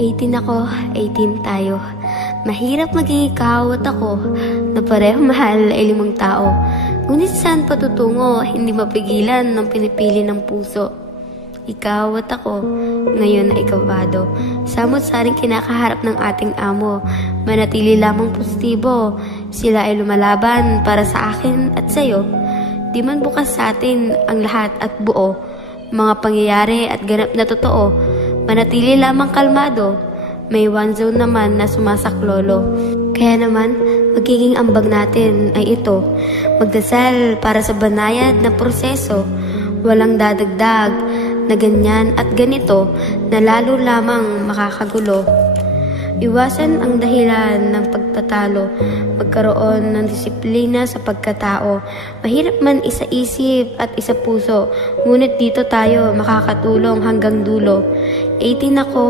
18 ako, 18 tayo. Mahirap maging ikaw at ako na parehong mahal ay 5 tao. Ngunit saan patutungo, hindi mapigilan ng pinipili ng puso. Ikaw at ako, ngayon ay kabado. Samot-saring kinakaharap ng ating amo. Manatili lamang positibo. Sila ay lumalaban para sa akin at sa'yo. Di man bukas sa atin ang lahat at buo. Mga pangyayari at ganap na totoo. Manatili lamang kalmado. May one zone naman na sumasaklolo. Kaya naman, magiging ambag natin ay ito. Magdasal para sa banayad na proseso. Walang dadagdag na ganyan at ganito na lalo lamang makakagulo. Iwasan ang dahilan ng pagtatalo. Magkaroon ng disiplina sa pagkatao. Mahirap man isa isip at isa puso. Ngunit dito tayo makakatulong hanggang dulo. 18 ako,